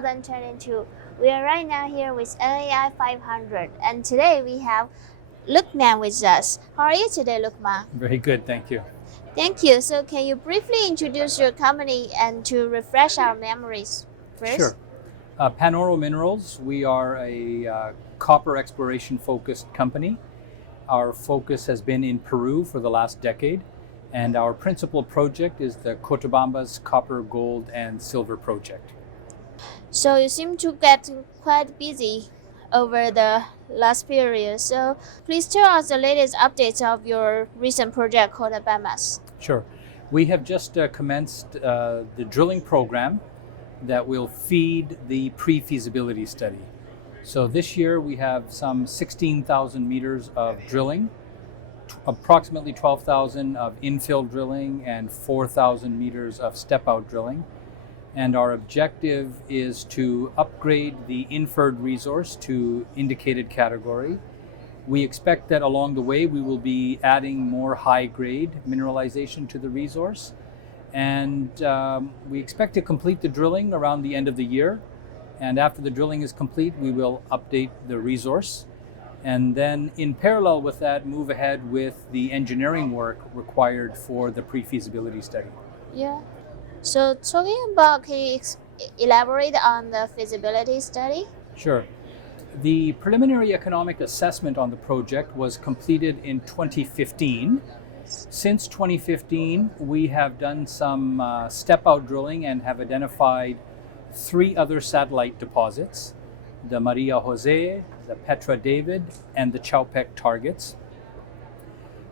2022. We are right now here with LAI 500, and today we have Luquman with us. How are you today, Luquman? Very good, thank you. Thank you. So can you briefly introduce your company and to refresh our memories first? Sure. Panoro Minerals, we are a copper exploration focused company. Our focus has been in Peru for the last decade, and our principal project is the Cotabambas copper, gold, and silver project. So you seem to get quite busy over the last period. So please tell us the latest updates of your recent project, Cotabambas. Sure. We have just commenced the drilling program that will feed the pre-feasibility study. So this year we have some 16,000 meters of drilling, approximately 12,000 of infill drilling, and 4,000 meters of step-out drilling. And our objective is to upgrade the inferred resource to indicated category. We expect that along the way we will be adding more high-grade mineralization to the resource. And we expect to complete the drilling around the end of the year. And after the drilling is complete, we will update the resource. And then in parallel with that, move ahead with the engineering work required for the pre-feasibility study. Yeah. So talking about, can you elaborate on the feasibility study? Sure. The preliminary economic assessment on the project was completed in 2015. Since 2015, we have done some step-out drilling and have identified 3 other satellite deposits, the Maria Jose, the Petra David, and the Chaupec targets.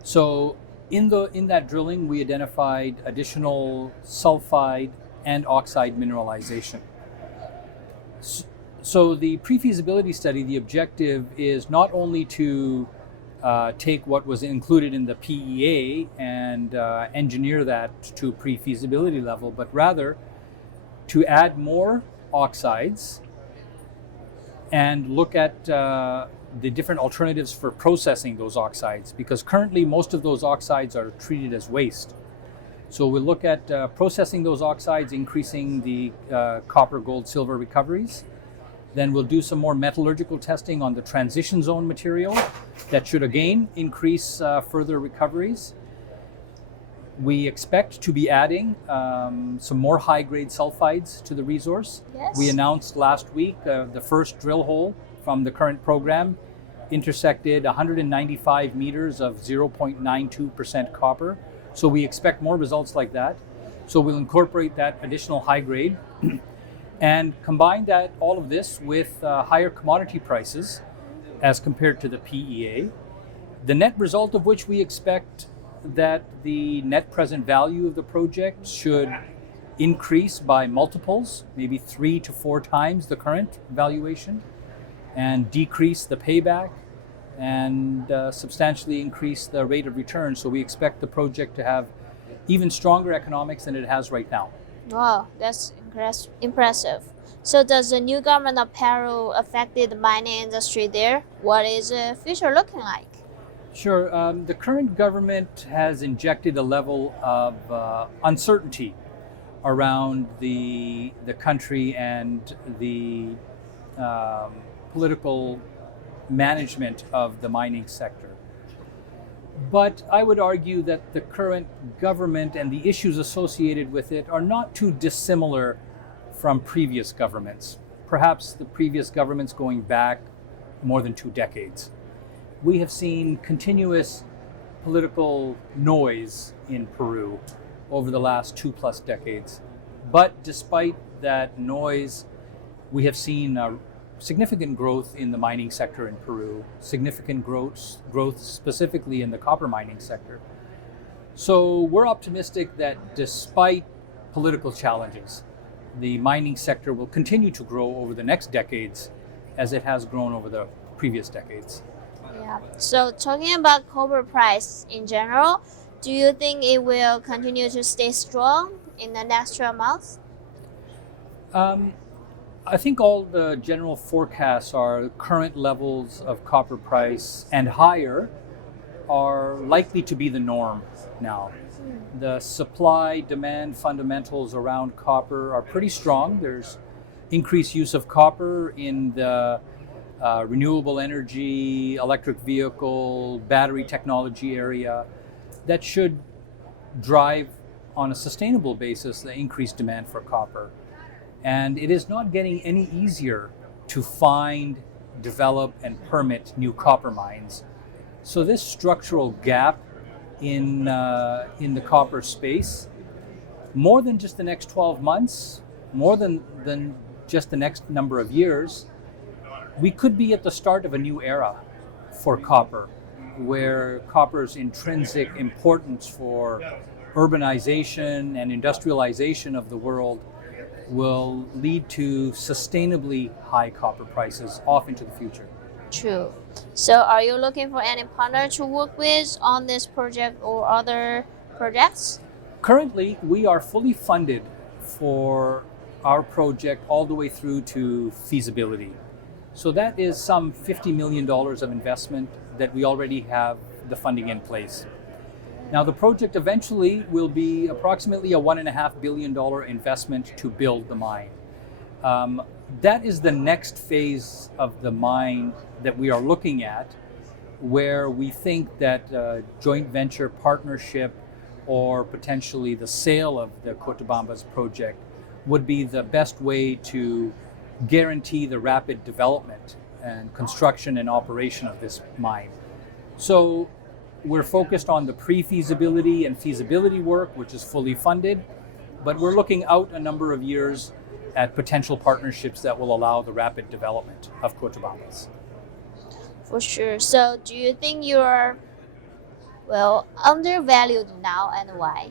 So in that drilling, we identified additional sulfide and oxide mineralization. So the pre-feasibility study, the objective is not only to take what was included in the PEA and engineer that to pre-feasibility level, but rather to add more oxides and look at the different alternatives for processing those oxides, because currently most of those oxides are treated as waste. So we'll look at processing those oxides, increasing the copper, gold, silver recoveries. Then we'll do some more metallurgical testing on the transition zone material that should again increase further recoveries. We expect to be adding some more high-grade sulfides to the resource. Yes. We announced last week the first drill hole from the current program intersected 195 meters of 0.92% copper. So we expect more results like that. So we'll incorporate that additional high grade and combine all of this with higher commodity prices as compared to the PEA. The net result of which we expect that the net present value of the project should increase by multiples, maybe 3 to 4 times the current valuation, and decrease the payback and substantially increase the rate of return. So we expect the project to have even stronger economics than it has right now. Wow, that's impressive. So does the new government of Peru affect the mining industry there? What is the future looking like? Sure. The current government has injected a level of uncertainty around the country and the political management of the mining sector. But I would argue that the current government and the issues associated with it are not too dissimilar from previous governments, perhaps the previous governments going back more than 2 decades. We have seen continuous political noise in Peru over the last 2+ decades. But despite that noise, we have seen significant growth in the mining sector in Peru, significant growth specifically in the copper mining sector. So we're optimistic that despite political challenges, the mining sector will continue to grow over the next decades as it has grown over the previous decades. Yeah. So talking about copper price in general, do you think it will continue to stay strong in the next 12 months? I think all the general forecasts are current levels of copper price and higher are likely to be the norm now. The supply-demand fundamentals around copper are pretty strong. There's increased use of copper in the renewable energy, electric vehicle, battery technology area that should drive on a sustainable basis the increased demand for copper. And it is not getting any easier to find, develop, and permit new copper mines. So this structural gap in the copper space, more than just the next 12 months, more than just the next number of years, we could be at the start of a new era for copper, where copper's intrinsic importance for urbanization and industrialization of the world will lead to sustainably high copper prices off into the future. True. So are you looking for any partner to work with on this project or other projects? Currently, we are fully funded for our project all the way through to feasibility. So that is some $50 million of investment that we already have the funding in place. Now, the project eventually will be approximately a $1.5 billion investment to build the mine. That is the next phase of the mine that we are looking at, where we think that joint venture partnership or potentially the sale of the Cotabambas project would be the best way to guarantee the rapid development and construction and operation of this mine. So we're focused on the pre-feasibility and feasibility work, which is fully funded, but we're looking out a number of years at potential partnerships that will allow the rapid development of Cotabambas. For sure. So do you think you're, undervalued now, and why?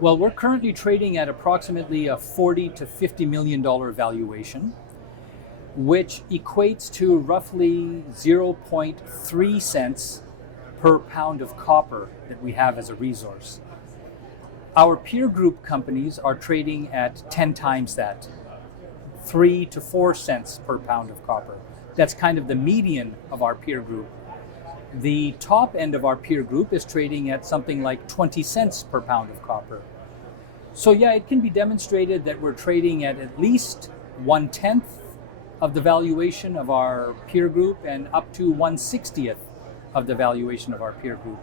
Well, we're currently trading at approximately a $40 to $50 million valuation, which equates to roughly 0.3 cents per pound of copper that we have as a resource. Our peer group companies are trading at 10 times that, 3 to 4 cents per pound of copper. That's kind of the median of our peer group. The top end of our peer group is trading at something like 20 cents per pound of copper. So yeah, it can be demonstrated that we're trading at least 1/10 of the valuation of our peer group and up to 1/60th of the valuation of our peer group.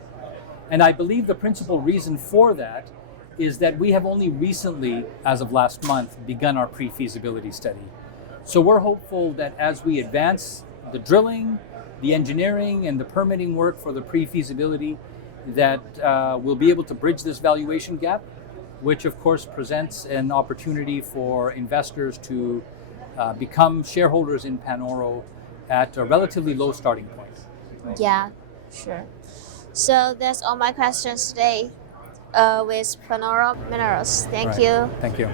And I believe the principal reason for that is that we have only recently, as of last month, begun our pre-feasibility study. So we're hopeful that as we advance the drilling, the engineering, and the permitting work for the pre-feasibility, that we'll be able to bridge this valuation gap, which of course presents an opportunity for investors to become shareholders in Panoro at a relatively low starting point. Yeah, sure. So that's all my questions today with Panoro Minerals. Thank you. Thank you.